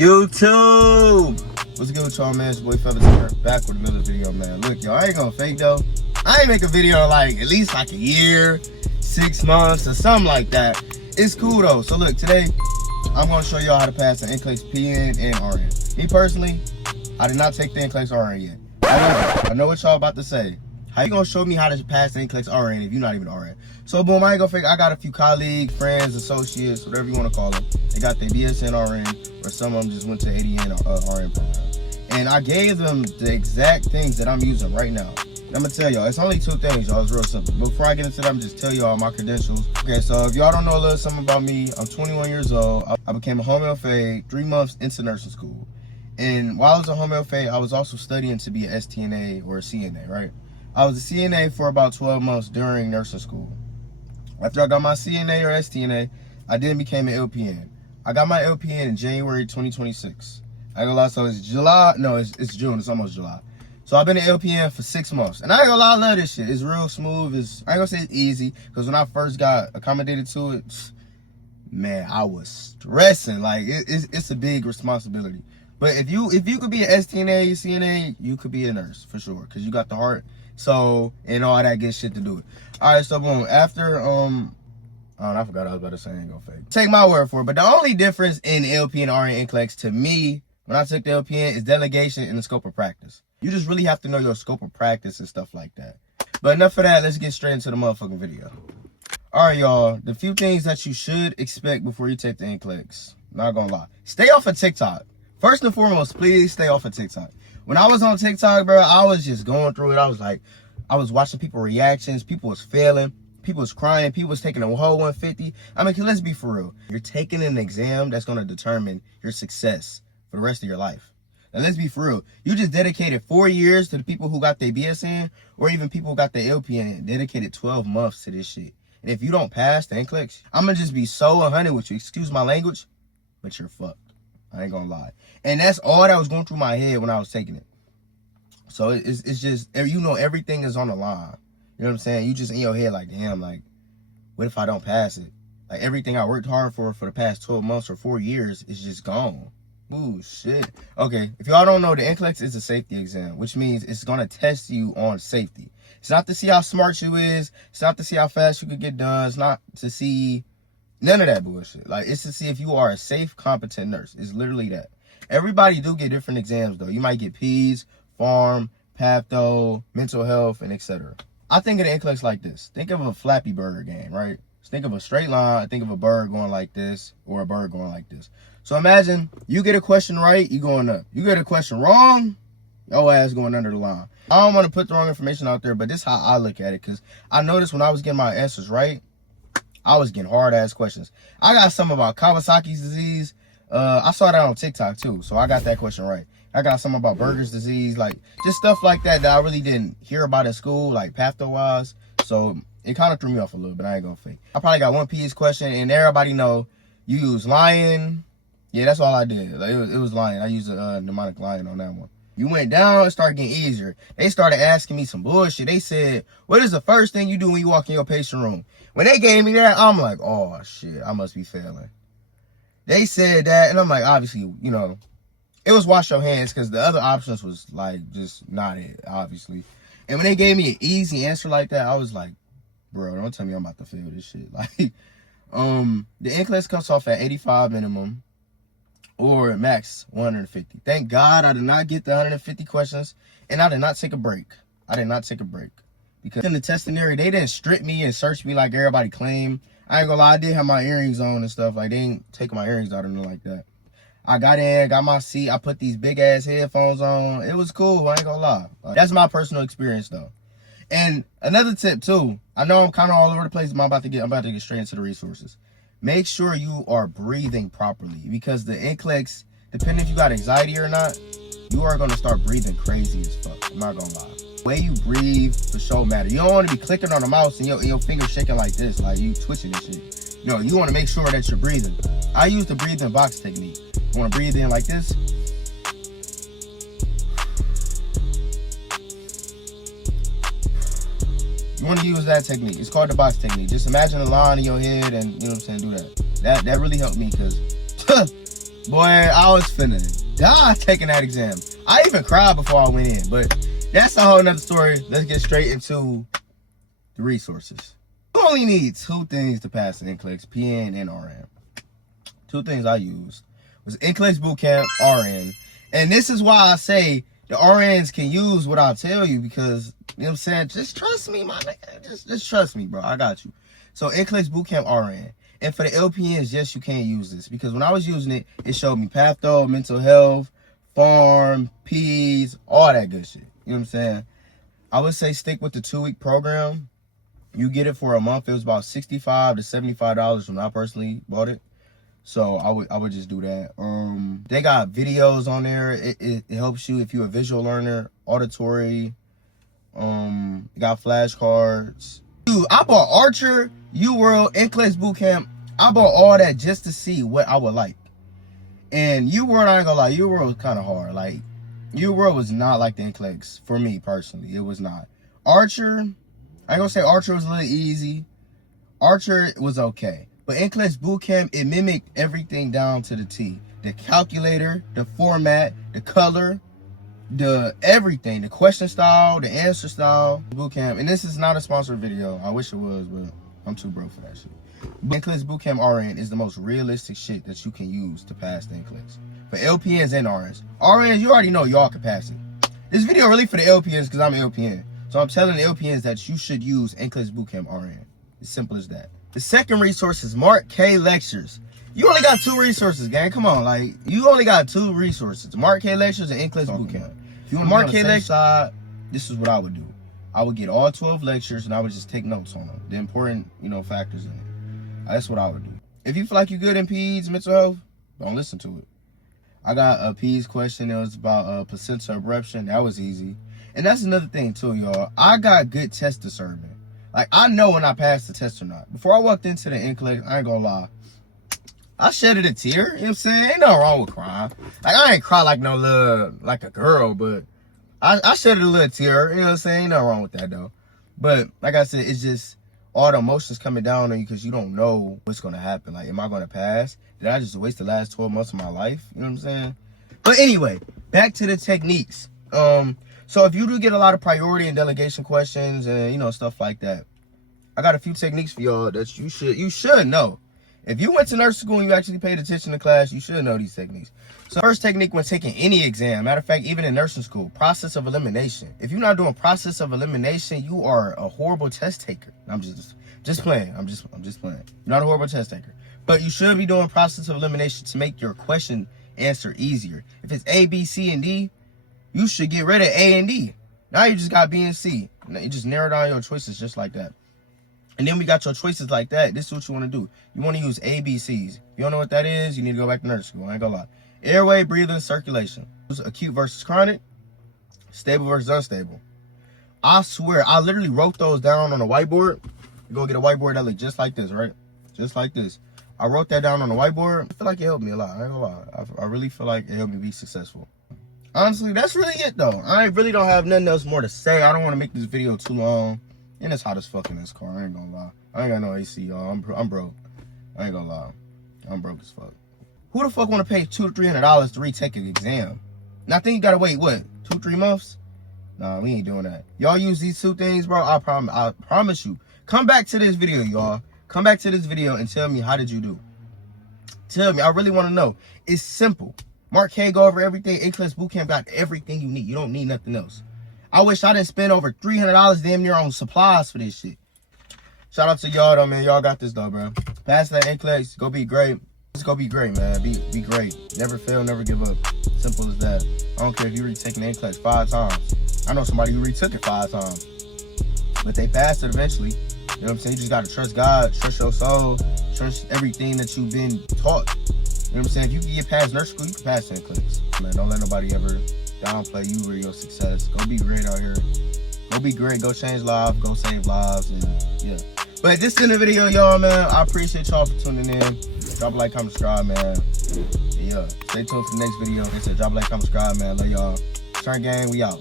YouTube! What's good with y'all, man? It's your boy Fellas here, back with another video, man. Look, y'all, I ain't gonna fake though. I ain't make a video in like at least like a year, 6 months, or something like that. It's cool though. So look, today I'm gonna show y'all how to pass the NCLEX PN and RN. Me personally, I did not take the NCLEX-RN yet. However, I know what y'all about to say. How you gonna show me how to pass the NCLEX-RN if you're not even RN? So boom, I ain't gonna fake. I got a few colleagues, friends, associates, whatever you wanna call them. They got their BSN RN, or some of them just went to ADN RN program. And I gave them the exact things that I'm using right now. And I'm gonna tell y'all, it's only 2 things, y'all. It's real simple. Before I get into that, I'm just tell y'all my credentials. Okay, so if y'all don't know a little something about me, I'm 21 years old. I became a home health aide 3 months into nursing school. And while I was a home health aide, I was also studying to be an STNA or a CNA, right? I was a CNA for about 12 months during nursing school. After I got my CNA or STNA, I then became an LPN. I got my LPN in January 2026. I ain't gonna lie, so it's July, no, it's June, it's almost July. So I've been an LPN for 6 months. And I ain't gonna lie, I love this shit. It's real smooth, I ain't gonna say it's easy, because when I first got accommodated to it, man, I was stressing. Like, it's a big responsibility. But if you could be an STNA, CNA, you could be a nurse, for sure, because you got the heart, so, and all that good shit to do it. All right, so boom, after, I forgot what I was about to say, I ain't gonna fake. Take my word for it, but the only difference in LPN and RN NCLEX to me, when I took the LPN, is delegation and the scope of practice. You just really have to know your scope of practice and stuff like that. But enough of that, let's get straight into the motherfucking video. All right, y'all, the few things that you should expect before you take the NCLEX. Not gonna lie. Stay off of TikTok. First and foremost, please stay off of TikTok. When I was on TikTok, bro, I was just going through it. I was watching people's reactions. People was failing. People was crying. People was taking a whole 150. I mean, let's be for real. You're taking an exam that's going to determine your success for the rest of your life. Now, let's be for real. You just dedicated 4 years to the people who got their BSN, or even people who got their LPN, dedicated 12 months to this shit. And if you don't pass the NCLEX, I'm going to just be so 100 with you. Excuse my language, but you're fucked. I ain't gonna lie. And that's all that was going through my head when I was taking it. So it's just, you know, everything is on the line. You know what I'm saying? You just in your head like, damn, like, what if I don't pass it? Like, everything I worked hard for the past 12 months or 4 years is just gone. Ooh, shit. Okay, if y'all don't know, the NCLEX is a safety exam, which means it's gonna test you on safety. It's not to see how smart you is. It's not to see how fast you could get done. It's not to see none of that bullshit. Like, it's to see if you are a safe, competent nurse. It's literally that. Everybody do get different exams, though. You might get peds, pharm, patho, mental health, and etc. I think of the NCLEX like this. Think of a Flappy Bird game, right? Just think of a straight line. Think of a bird going like this, or a bird going like this. So imagine you get a question right, you going up. You get a question wrong, your ass going under the line. I don't want to put the wrong information out there, but this is how I look at it, because I noticed when I was getting my answers right, I was getting hard-ass questions. I got some about Kawasaki's disease. I saw that on TikTok, too, so I got that question right. I got some about Berger's disease, like, just stuff like that I really didn't hear about in school, like, patho-wise. So it kind of threw me off a little bit. I ain't gonna fake. I probably got one PE's question, and everybody know you use lion. Yeah, that's all I did. Like, it was lion. I used a mnemonic lion on that one. You went down, it started getting easier. They started asking me some bullshit. They said, what is the first thing you do when you walk in your patient room? When they gave me that, I'm like, oh, shit, I must be failing. They said that, and I'm like, obviously, you know, it was wash your hands, because the other options was, like, just not it, obviously. And when they gave me an easy answer like that, I was like, bro, don't tell me I'm about to fail this shit. Like, the NCLEX cuts off at 85 minimum, or max 150. Thank God I did not get the 150 questions, and I did not take a break. I did not take a break. Because in the testing area, they didn't strip me and search me like everybody claimed. I ain't gonna lie, I did have my earrings on and stuff. Like, they ain't taking my earrings out or nothing like that. I got in, got my seat. I put these big-ass headphones on. It was cool, I ain't gonna lie. That's my personal experience, though. And another tip, too. I know I'm kind of all over the place, but I'm about to get straight into the resources. Make sure you are breathing properly, because the NCLEX, depending if you got anxiety or not, you are gonna start breathing crazy as fuck. I'm not gonna lie. The way you breathe for sure matter. You don't want to be clicking on the mouse and your fingers shaking like this, like you twitching and shit. You know, you want to make sure that you're breathing. I use the breathing box technique. You want to breathe in like this. You want to use that technique. It's called the box technique. Just imagine a line in your head and, you know what I'm saying, do that. That really helped me, because Boy, I was finna die taking that exam. I even cried before I went in, but that's a whole nother story. Let's get straight into the resources. You only need 2 things to pass the NCLEX PN and RN. 2 things I used was NCLEX Bootcamp, RN. And this is why I say the RNs can use what I tell you, because, you know what I'm saying, just trust me, my nigga. Just trust me, bro. I got you. So NCLEX Bootcamp, RN. And for the LPNs, yes, you can use this, because when I was using it, it showed me patho, mental health, farm, peds, all that good shit. You know what I'm saying? I would say stick with the 2-week program. You get it for a month. It was about $65 to $75 when I personally bought it. So I would just do that. They got videos on there. It helps you if you're a visual learner, auditory. Got flashcards. Dude, I bought Archer, UWorld, NCLEX Bootcamp. I bought all that just to see what I would like. And UWorld, I ain't gonna lie, UWorld was kind of hard. Like, UWorld was not like the NCLEX for me personally. It was not. Archer, I ain't gonna say Archer was a little easy. Archer was okay. But NCLEX Bootcamp, it mimicked everything down to the T. The calculator, the format, the color, the everything, the question style, the answer style, Bootcamp. And this is not a sponsored video. I wish it was, but I'm too broke for that shit. NCLEX Bootcamp RN is the most realistic shit that you can use to pass the NCLEX. For LPNs and RNs. RNs, you already know y'all can pass it. This video really for the LPNs because I'm an LPN. So I'm telling the LPNs that you should use NCLEX Bootcamp RN. As simple as that. The second resource is Mark K Lectures. You only got 2 resources, gang. Come on, like, you only got 2 resources. Mark K Lectures and NCLEX Bootcamp. If you want Mark K Lectures side, this is what I would do. I would get all 12 lectures and I would just take notes on them. The important, factors in it. That's what I would do. If you feel like you're good in peds, mental health, don't listen to it. I got a peds question that was about placenta abruption. That was easy. And that's another thing too, y'all. I got good test discernment. Like, I know when I passed the test or not. Before I walked into the NCLEX, I ain't gonna lie, I shedded a tear. You know what I'm saying? Ain't nothing wrong with crying. Like, I ain't cry like no little, like a girl, but I shedded a little tear. You know what I'm saying? Ain't nothing wrong with that, though. But, like I said, it's just all the emotions coming down on you because you don't know what's gonna happen. Like, am I gonna pass? Did I just waste the last 12 months of my life? You know what I'm saying? But anyway, back to the techniques. So if you do get a lot of priority and delegation questions and, stuff like that, I got a few techniques for y'all that you should know. If you went to nursing school and you actually paid attention to class, you should know these techniques. So first technique when taking any exam, matter of fact, even in nursing school, process of elimination. If you're not doing process of elimination, you are a horrible test taker. I'm just playing. I'm just playing. You're not a horrible test taker. But you should be doing process of elimination to make your question answer easier. If it's A, B, C, and D, you should get rid of A and D. Now you just got B and C. You just narrow down your choices just like that. And then we got your choices like that. This is what you want to do. You want to use ABCs. If you don't know what that is, you need to go back to nursing school. I ain't gonna lie. Airway, breathing, circulation. Acute versus chronic. Stable versus unstable. I swear, I literally wrote those down on a whiteboard. You go get a whiteboard that look just like this, right? Just like this. I wrote that down on the whiteboard. I feel like it helped me a lot. I ain't gonna lie. I really feel like it helped me be successful. Honestly, that's really it, though. I really don't have nothing else more to say. I don't want to make this video too long. And it's hot as fuck in this car. I ain't gonna lie. I ain't got no AC, y'all. I'm broke. I ain't gonna lie. I'm broke as fuck. Who the fuck want to pay $200 to $300 to retake an exam? And I think you gotta wait, what, 2-3 months? Nah, we ain't doing that. Y'all use these 2 things, bro. I promise you. Come back to this video, y'all. Come back to this video and tell me, how did you do? Tell me. I really want to know. It's simple. Mark K go over everything. NCLEX Bootcamp got everything you need. You don't need nothing else. I wish I didn't spend over $300 damn near on supplies for this shit. Shout out to y'all, though, man. Y'all got this, though, bro. Pass that NCLEX. Go be great. Just go be great, man. Be great. Never fail, never give up. Simple as that. I don't care if you retaking NCLEX 5 times. I know somebody who retook it 5 times. But they passed it eventually. You know what I'm saying? You just got to trust God, trust your soul, trust everything that you've been taught. You know what I'm saying? If you can get past nurse school, you can pass NCLEX. Man, don't let nobody ever downplay you or your success. Go be great out here. Go be great. Go change lives. Go save lives. And yeah. But this is the video, y'all, man. I appreciate y'all for tuning in. Drop a like, comment, subscribe, man. Yeah. Stay tuned for the next video. They said drop a like, comment, subscribe, man. Love y'all. Turn gang, we out.